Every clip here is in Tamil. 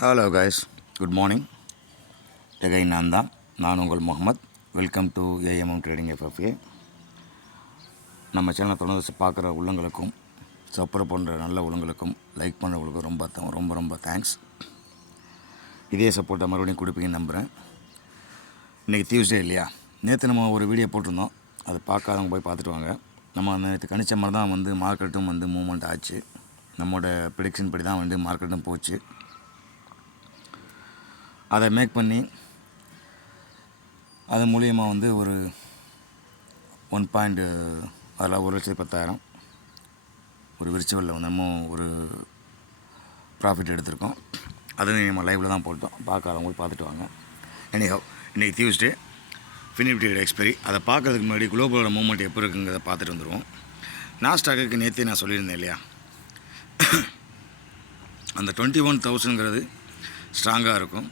ஹலோ கைஸ் குட் மார்னிங் எகை நான் தான் நான் உங்கள் Mohammed welcome to AMM trading FFA நம்ம சேனலை தொடர்ந்து பார்க்குற உள்ளங்களுக்கும் சப்போர்ட் பண்ணுற நல்ல உள்ளங்களுக்கும் லைக் பண்ணுறவங்களுக்கும் ரொம்ப ரொம்ப ரொம்ப தேங்க்ஸ் இதே சப்போர்ட்டை மறுபடியும் கொடுப்பீங்கன்னு நம்புகிறேன் இன்றைக்கி டியூஸ்டே இல்லையா? நேற்று நம்ம ஒரு வீடியோ போட்டிருந்தோம். அதை பார்க்காதவங்க போய் பார்த்துட்டு வாங்க. நம்ம நேற்று கணிச்ச மாதிரி தான் வந்து மார்க்கெட்டும் வந்து மூவ்மெண்ட் ஆச்சு. நம்மளோட ப்ரிடிக்ஷன் படி தான் வந்து மார்க்கெட்டும் போச்சு. அதை மேக் பண்ணி அது மூலியமாக வந்து ஒரு ஒன் பாயிண்ட் அதில் ஒரு லட்சத்தி பத்தாயிரம் ஒரு விரிச்சுவலில் வந்து நம்ம ஒரு ப்ராஃபிட் எடுத்திருக்கோம். அதுவும் நம்ம லைவில் தான் போட்டோம். பார்க்காதவங்க போய் பார்த்துட்டு வாங்க. எனிஹவ் இன்றைக்கி டியூஸ்டே ஃபினிபிட்டியோட எக்ஸ்பைரி அதை பார்க்கறதுக்கு முன்னாடி குளோபலோட மூமெண்ட் எப்போ இருக்குங்கிறத பார்த்துட்டு வந்துடுவோம் நாஸ்டாக்கு நேற்றே நான் சொல்லியிருந்தேன் இல்லையா? அந்த டுவெண்ட்டி ஒன் தௌசண்ட்ங்கிறது ஸ்ட்ராங்காக இருக்கும்.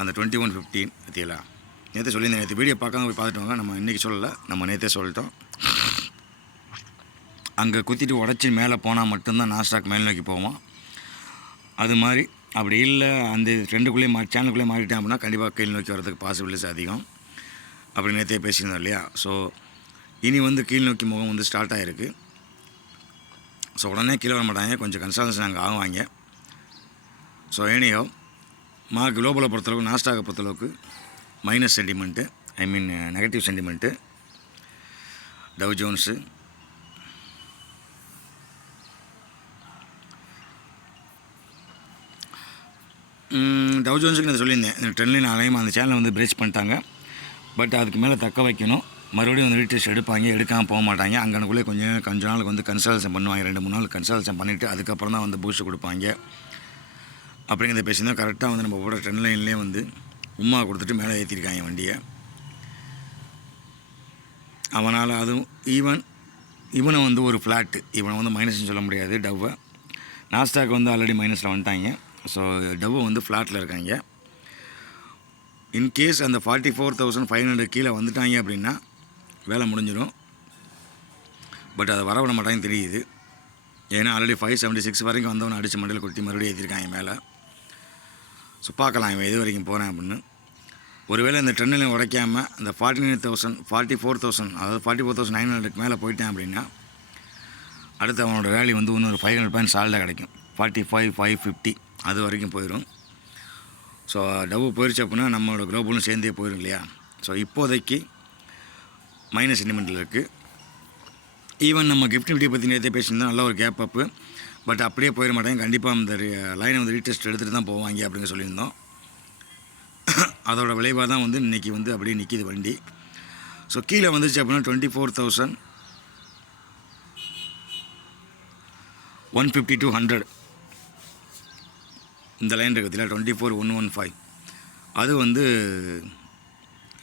அந்த டுவெண்ட்டி ஒன் ஃபிஃப்டீன் பற்றியலா நேற்று சொல்லியிருந்தேன் நேற்று வீடியோ பார்க்காம போய் பார்த்துட்டு வாங்க. நம்ம இன்றைக்கி சொல்லலை. நம்ம நேற்றே சொல்லிட்டோம். அங்கே குத்திட்டு உடச்சி மேலே போனால் மட்டும்தான் நாஸ்டாக் மேல் நோக்கி போவோம். அது மாதிரி அப்படி இல்லை அந்த ட்ரெண்டுக்குள்ளேயே மா சேனலுக்குள்ளேயே மாறிட்டேன் அப்படின்னா கண்டிப்பாக கீழ் நோக்கி வரதுக்கு பாசிபிலிட்டிஸ் அதிகம். அப்படி நேற்றே பேசியிருந்தோம் இல்லையா? ஸோ இனி வந்து கீழ் நோக்கி முகம் வந்து ஸ்டார்ட் ஆகிருக்கு ஸோ உடனே கீழே வர மாட்டாங்க. கொஞ்சம் கன்சல்டன்ஸ் அங்கே ஆகுவாங்க. ஸோ ஏனியோ மா குளோபலை பொறுத்தளவுக்கு நாஸ்டாகை பொறுத்தளவுக்கு minus sentiment I mean negative sentiment Dow Jones Dow ஜோன்ஸுக்கு நான் சொல்லியிருந்தேன். இந்த ட்ரெண்ட்லைன் அலையும் அந்த சேனலை வந்து பிரேச் பண்ணிட்டாங்க. பட் அதுக்கு மேலே தக்க வைக்கணும். மறுபடியும் வந்து ரீடெஸ்ட் எடுப்பாங்க எடுக்காமல் போக மாட்டாங்க. அங்கனக்குள்ளே கொஞ்சம் கொஞ்சம் கொஞ்ச நாளுக்கு வந்து கன்சல்டேஷன் பண்ணுவாங்க. ரெண்டு மூணு நாள் கன்சல்டேஷன் பண்ணிவிட்டு அதுக்கப்புறம் தான் வந்து பூஸ்ட் கொடுப்பாங்க. அப்படிங்கிறத பேசியிருந்தோம் கரெக்டாக வந்து நம்ம போட ட்ரெண்ட் லைன்லேயே வந்து உமா கொடுத்துட்டு மேலே ஏற்றிருக்காங்க வண்டியை. அவனால் அதுவும் ஈவன் இவனை வந்து ஒரு ஃப்ளாட்டு இவனை வந்து மைனஸ்னு சொல்ல முடியாது டவ்வை. நாஸ்டாக் வந்து ஆல்ரெடி மைனஸில் வந்துட்டாங்க. ஸோ டவ்வை வந்து ஃப்ளாட்டில் இருக்காங்க. இன்கேஸ் அந்த forty four thousand five hundred கீழே வந்துட்டாங்க அப்படின்னா வேலை முடிஞ்சிடும் பட் அதை வர விட மாட்டாங்க தெரியுது. ஏன்னா ஆல்ரெடி ஃபைவ் செவன்ட்டி சிக்ஸ் வரைக்கும் வந்தவனை அடித்து மண்டல் கொட்டி மறுபடியும் ஏற்றிருக்காங்க மேலே. ஸோ பார்க்கலாம் இவன் எது வரைக்கும் போகிறேன் அப்படின்னு. ஒருவேளை இந்த டென்னிலையும் உடைக்காமல் அந்த forty nine thousand forty four thousand அதாவது forty four thousand nine hundred மேலே போயிட்டேன் அப்படின்னா அடுத்து அவனோட வேல்யூ வந்து இன்னொரு ஃபைவ் ஹண்ட்ரட் பாயிண்ட் சால்டாக கிடைக்கும். ஃபார்ட்டி ஃபைவ் ஃபைவ் ஃபிஃப்டி அது வரைக்கும் போயிடும் ஸோ டவு போயிடுச்சு அப்படின்னா நம்மளோட குளோபலும் சேர்ந்தே போயிடும் இல்லையா? ஸோ இப்போதைக்கு மைனஸ் சென்டிமெண்ட்டில் இருக்குது ஈவன் நம்ம கிஃப்ட் நிஃப்டி பற்றி நேரத்தை பேசியிருந்தோம் நல்ல ஒரு கேப் அப்பு பட் அப்படியே போயிட மாட்டாங்க கண்டிப்பாக அந்த லைனை வந்து ரீடெஸ்ட் எடுத்துகிட்டு தான் போவாங்க அப்படின்னு சொல்லியிருந்தோம். அதோட விளைவாக தான் வந்து இன்றைக்கி வந்து அப்படியே நிற்கிது வண்டி. ஸோ கீழே வந்துச்சு அப்படின்னா twenty four thousand one fifty two hundred இந்த லைன் இருக்கிறதுல twenty four one one five அது வந்து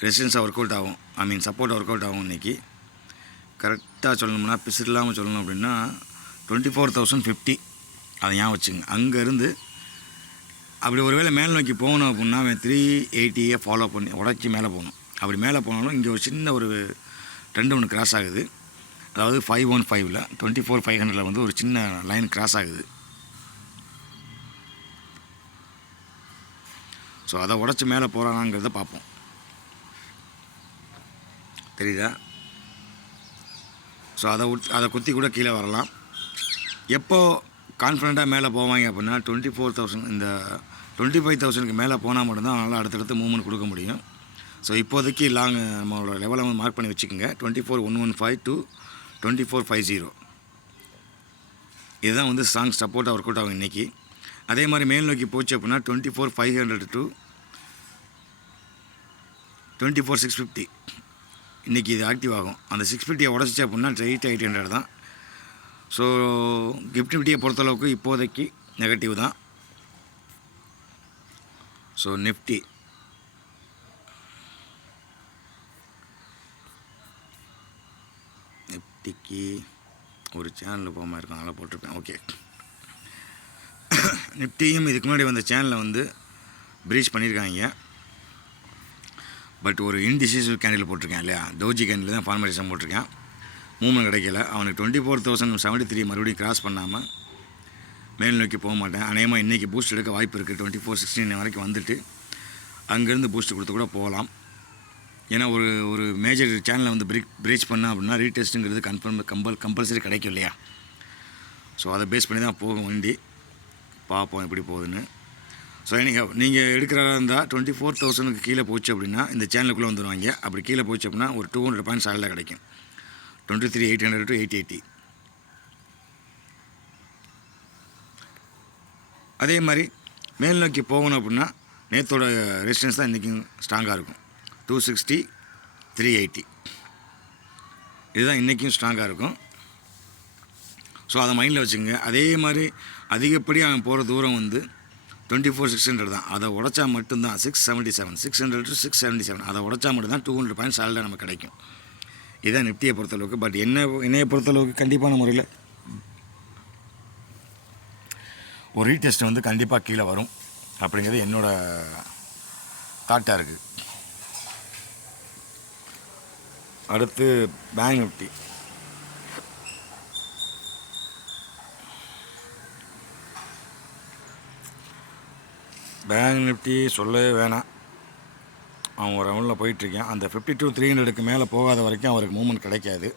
ரெசிடென்ஸாக ஒர்க் அவுட் ஆகும். I mean support work out ஆகும் இன்றைக்கி கரெக்டாக சொல்லணும்னா பிசிட் இல்லாமல் சொல்லணும் அப்படின்னா டுவெண்ட்டி ஃபோர் தௌசண்ட் ஃபிஃப்டி அதை ஞாபகம் வச்சுங்க அங்கேருந்து அப்படி ஒருவேளை மேல் நோக்கி போகணும் அப்படின்னா அவன் த்ரீ எயிட்டியை ஃபாலோ பண்ணி உடச்சி மேலே போகணும். அப்படி மேலே போனாலும் இங்கே ஒரு சின்ன ஒரு ட்ரெண்டு ஒன்று கிராஸ் ஆகுது. அதாவது ஃபைவ் ஒன் ஃபைவ்ல டுவெண்ட்டி ஃபோர் ஃபைவ் ஹண்ட்ரடில் வந்து ஒரு சின்ன லைன் கிராஸ் ஆகுது. ஸோ அதை உடச்சி மேலே போகிறானாங்கிறத பார்ப்போம். தெரியுதா? ஸோ அதை உட் அதை குத்தி கூட கீழே வரலாம். எப்போ கான்ஃபிடண்ட்டாக மேலே போவாங்க அப்படின்னா டுவெண்ட்டி ஃபோர் தௌசண்ட் இந்த டுவெண்ட்டி ஃபைவ் தௌசண்ட்க்கு மேலே போனால் மட்டும்தான் அவனால் அடுத்தடுத்து மூவ்மெண்ட் கொடுக்க முடியும். ஸோ இப்போதைக்கு லாங் நம்மளோட லெவலை வந்து மார்க் பண்ணி வச்சுக்கோங்க. Twenty four one one five to twenty four five zero இதுதான் வந்து ஸ்ட்ராங் சப்போர்ட்டாக ஒர்க் அவுட் ஆகும் இன்றைக்கி அதே மாதிரி மேல் நோக்கி போச்சு அப்படின்னா twenty four five hundred to twenty four six fifty இன்றைக்கி இது ஆக்டிவ் ஆகும். அந்த சிக்ஸ் ஃபிஃப்டியை உடச்சிச்சு அப்படின்னா எயிட் எயிட் ஹண்ட்ரட் தான் ஸோ கிஃப்ட் நிஃப்டியை பொறுத்தளவுக்கு இப்போதைக்கு நெகட்டிவ் தான். ஸோ நிஃப்டி நிஃப்டிக்கு ஒரு சேனலில் போகாமல் இருக்கும். அதெல்லாம் போட்டிருப்பேன். ஓகே நிஃப்டியும் இதுக்கு முன்னாடி வந்த சேனலில் வந்து ப்ரீச் பண்ணியிருக்காங்க. பட் ஒரு இன்டிசிசிவ் கேண்டில் போட்டிருக்கேன் இல்லையா? டோஜி கேண்டில் தான் ஃபார்மரிசம் போட்டிருக்கேன். மூவ்மெண்ட் கிடைக்கல. அவனுக்கு twenty four thousand seventy three மறுபடியும் கிராஸ் பண்ணாமல் மேல் நோக்கி போக மாட்டேன். அநேகமாக இன்றைக்கி பூஸ்ட் எடுக்க வாய்ப்பு இருக்குது டுவெண்ட்டி ஃபோர் சிக்ஸ்டீன் வரைக்கும் வந்துட்டு அங்கேருந்து பூஸ்ட் கொடுத்து கூட போகலாம். ஏன்னா ஒரு ஒரு மேஜர் சேனலை வந்து பிரீக் பிரீச் பண்ண அப்படின்னா ரீடெஸ்ட்டுங்கிறது கன்ஃபர்ம் கம்பல் கம்பல்சரி கிடைக்கும் இல்லையா? ஸோ அதை பேஸ் பண்ணி தான் போகும் வண்டி. பார்ப்போம் எப்படி போகுதுன்னு. ஸோ எனிஹவ் நீங்கள் எடுக்கிறதா இருந்தால் டுவெண்ட்டி ஃபோர் தௌசண்ட்க்கு கீழே போச்சு அப்படின்னா இந்த சேனலுக்குள்ளே வந்துடுவாங்க அப்படி கீழே போச்சு அப்படின்னா ஒரு டூ ஹண்ட்ரட் பாயிண்ட் சாலில் கிடைக்கும். Twenty three eight hundred to eight eighty அதே மாதிரி மேல் நோக்கி போகணும் அப்படின்னா நேத்தோட ரெசிஸ்டன்ஸ் தான் இன்றைக்கும் ஸ்ட்ராங்காக இருக்கும். டூ சிக்ஸ்டி த்ரீ எயிட்டி இதுதான் இன்றைக்கும் ஸ்ட்ராங்காக இருக்கும். ஸோ அதை மைண்டில் வச்சுங்க அதே மாதிரி அதிகப்படி அவன் போகிற தூரம் வந்து டுவெண்ட்டி ஃபோர் சிக்ஸ் ஹண்ட்ரட் தான். அதை உடச்சா மட்டும்தான் six seventy seven six hundred to six seventy seven அதை உடச்சா மட்டும்தான் டூ ஹண்ட்ரட் பாயிண்ட் சாலில் நமக்கு கிடைக்கும். இதுதான் நிஃப்டியை பொறுத்தளவுக்கு. பட் என்ன என்னையை பொறுத்தளவுக்கு கண்டிப்பான முறையில் ஒரு ரீடெஸ்ட் வந்து கண்டிப்பாக கீழே வரும். அப்படிங்கிறது என்னோட தாட்டாக இருக்குது அடுத்து பேங்க் நிஃப்டி பேங்க் நிஃப்டி சொல்லவே வேணாம். அவன் ஒரு ரவுண்டில் போயிட்டுருக்கேன். அந்த ஃபிஃப்டி டூ த்ரீ ஹண்ட்ரடுக்கு மேலே போகாத வரைக்கும் அவருக்கு மூமெண்ட் கிடைக்காது.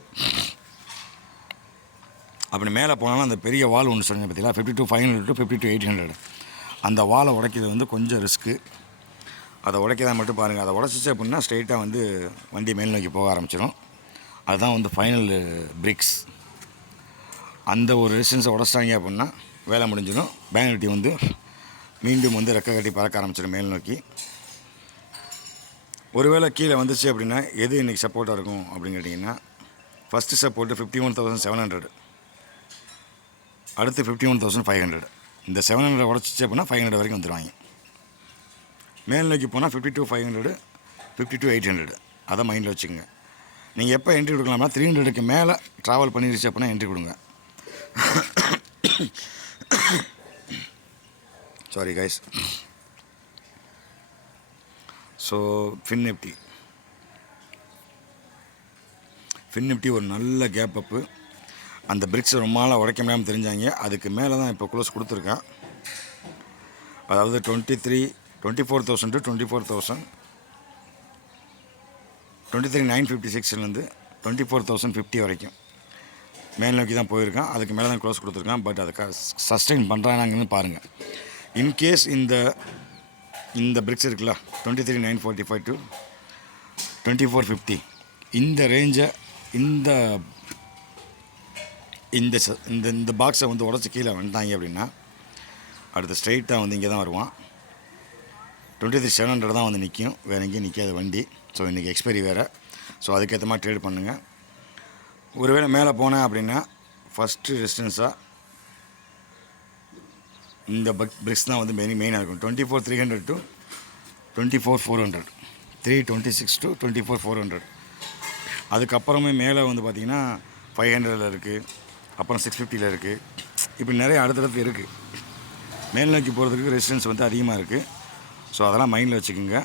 அப்படி மேலே போனாலும் அந்த பெரிய வால் ஒன்று சொன்னேன் பார்த்தீங்களா fifty two five hundred to fifty two eight hundred அந்த வாலை உடைக்கிறது வந்து கொஞ்சம் ரிஸ்க்கு அதை உடைக்கதான் மட்டும் பாருங்கள் அதை உடச்சிச்சு அப்படின்னா ஸ்ட்ரெயிட்டாக வந்து வண்டி மேல் நோக்கி போக ஆரம்பிச்சிடும் அதுதான் வந்து ஃபைனல் பிரிக்ஸ் அந்த ஒரு ரெசிஸ்டன்ஸை உடச்சிட்டாங்க அப்படின்னா வேலை முடிஞ்சிடும். பேங்க் வந்து மீண்டும் வந்து ரெக்க கட்டி பறக்க ஆரம்பிச்சிடும் மேல் நோக்கி. ஒருவேளை கீழே வந்துச்சு அப்படின்னா எது இன்றைக்கி சப்போர்ட்டாக இருக்கும் அப்படின்னு கேட்டிங்கன்னா first support fifty one thousand seven hundred அடுத்து fifty one thousand five hundred இந்த செவன் ஹண்ட்ரட் உடச்சிச்சு அப்படின்னா ஃபைவ் ஹண்ட்ரட் வரைக்கும் வந்துடுவாங்க மேல் நோக்கி போனால் fifty two five hundred fifty two eight hundred அதை மைண்டில் வச்சுக்கோங்க. நீங்கள் எப்போ என்ட்ரி கொடுக்கலாம்னா த்ரீ ஹண்ட்ரடுக்கு மேலே ட்ராவல் பண்ணிடுச்சு அப்படின்னா என்ட்ரி கொடுங்க. Sorry guys so fin nifty fin nifty ஒரு நல்ல கேப் அப்பு அந்த பிரிக்ஸ் ரொம்ப நாளாக உடைக்க முடியாமல் தெரிஞ்சாங்க. அதுக்கு மேலே தான் இப்போ க்ளோஸ் கொடுத்துருக்கேன். அதாவது twenty three twenty four thousand to twenty four thousand twenty three nine fifty சிக்ஸ்லேருந்து twenty four thousand fifty வரைக்கும். மேல் நோக்கி தான் போயிருக்கான். அதுக்கு மேலே தான் க்ளோஸ் கொடுத்துருக்கான். பட் அதுக்கு சஸ்டெயின் பண்ணுறாங்கன்னு பாருங்கள் இன்கேஸ் இந்த இந்த பிரிக்ஸ் இருக்குல்ல twenty three nine forty five to twenty four fifty இந்த ரேஞ்சை இந்த இந்த ச- இந்த இந்த பாக்ஸை வந்து உடச்சி கீழே வந்துட்டாங்க அப்படின்னா அடுத்து ஸ்ட்ரைட்டாக வந்து இங்கே தான் வருவான். டுவெண்ட்டி த்ரீ செவன் ஹண்ட்ரட் தான் வந்து நிற்கும் வேறு எங்கேயும் நிற்காத வண்டி. ஸோ இன்றைக்கி எக்ஸ்பைரி வேறு. ஸோ அதுக்கேற்ற மாதிரி ட்ரேட் பண்ணுங்கள் ஒருவேளை மேலே போனேன் அப்படின்னா ஃபஸ்ட்டு டிஸ்டன்ஸாக இந்த பக் பிரிக்ஸ் தான் வந்து மெயின் மெயினாக இருக்கும். Twenty four three hundred to twenty four four hundred three twenty six to twenty four four hundred அதுக்கப்புறமே மேலே வந்து பார்த்திங்கன்னா ஃபைவ் ஹண்ட்ரடில் இருக்குது அப்புறம் சிக்ஸ் ஃபிஃப்டியில் இருக்குது இப்படி நிறைய அடுத்தடுத்து இருக்குது மேல் நோக்கி போகிறதுக்கு ரெசிஸ்டன்ஸ் வந்து அதிகமாக இருக்குது ஸோ அதெல்லாம் மைண்டில் வச்சுக்கோங்க.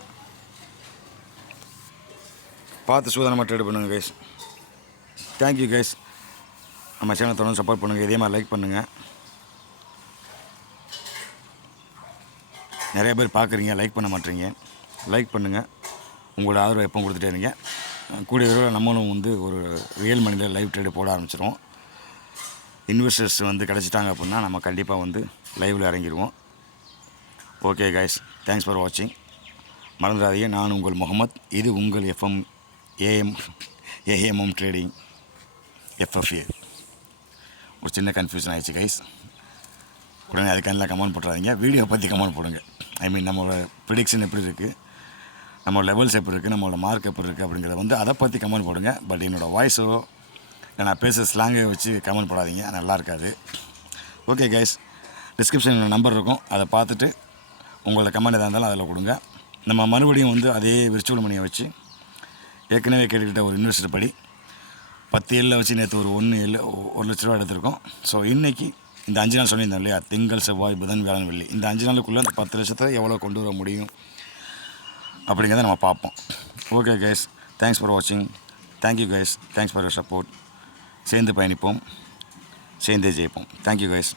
பார்த்து சூதானமாக ட்ரேட் பண்ணுங்கள் கைஸ் தேங்க்யூ கைஸ் நம்ம சேனல் தொடர்ந்து சப்போர்ட் பண்ணுங்கள் இதே மாதிரி லைக் பண்ணுங்கள் நிறைய பேர் பார்க்குறீங்க லைக் பண்ண மாட்டீங்க. லைக் பண்ணுங்கள் உங்களோட ஆதரவு எப்போ கொடுத்துட்டே இருங்க. கூடிய விரைவில் நம்மளும் வந்து ஒரு ரியல் மணியில் லைவ் ட்ரேடு போட ஆரம்பிச்சிருவோம். இன்வெஸ்டர்ஸ் வந்து கிடச்சிட்டாங்க அப்படின்னா நம்ம கண்டிப்பாக வந்து லைவில் இறங்கிடுவோம் ஓகே கைஸ் தேங்க்ஸ் ஃபார் வாட்சிங் மறந்துடாதீங்க. நான் உங்கள் முகமத். இது உங்கள் FM AM AMM trading FFA ஒரு சின்ன கன்ஃபியூஷன் ஆயிடுச்சு கைஸ் உடனே அதுக்கான கமெண்ட் போட்டுறாதீங்க. வீடியோ பற்றி கமெண்ட் போடுங்க. ஐ மீன் நம்மளோட ப்ரிடிக்ஷன் எப்படி இருக்குது நம்மளோட லெவல்ஸ் எப்படி இருக்குது நம்மளோட மார்க் எப்படி இருக்குது அப்படிங்கிறத வந்து அதை பற்றி கமெண்ட் போடுங்க. பட் என்னோடய வாய்ஸோ நான் பேசுகிற ஸ்லாங்கை வச்சு கமெண்ட் போடாதீங்க. நல்லா இருக்காது. ஓகே கைஸ் டிஸ்கிரிப்ஷனில் நம்பர் இருக்கும். அதை பார்த்துட்டு உங்களோட கமெண்ட் எதாக இருந்தாலும் அதில் கொடுங்க. நம்ம மறுபடியும் வந்து அதே விர்ச்சுவல் மணியை வச்சு ஏற்கனவே கேட்டுக்கிட்ட ஒரு இன்வெஸ்டர் படி பத்து ஏழில் வச்சு நேற்று ஒரு ஒன்று ஏழு ஒரு லட்ச ரூபா எடுத்திருக்கோம். ஸோ இன்றைக்கி இந்த அஞ்சு நாள் சொல்லியிருந்தோம் இல்லையா? திங்கள் செவ்வாய் புதன் வியாழன் வெள்ளி. இந்த அஞ்சு நாளுக்குள்ளே அந்த பத்து லட்சத்தை எவ்வளோ கொண்டு வர முடியும் அப்படிங்கிறத நம்ம பார்ப்போம். ஓகே கைஸ் தேங்க்ஸ் ஃபார் வாட்சிங் thank you guys thanks for your support சேர்ந்து பயணிப்போம். சேர்ந்தே ஜெயிப்போம். Thank you guys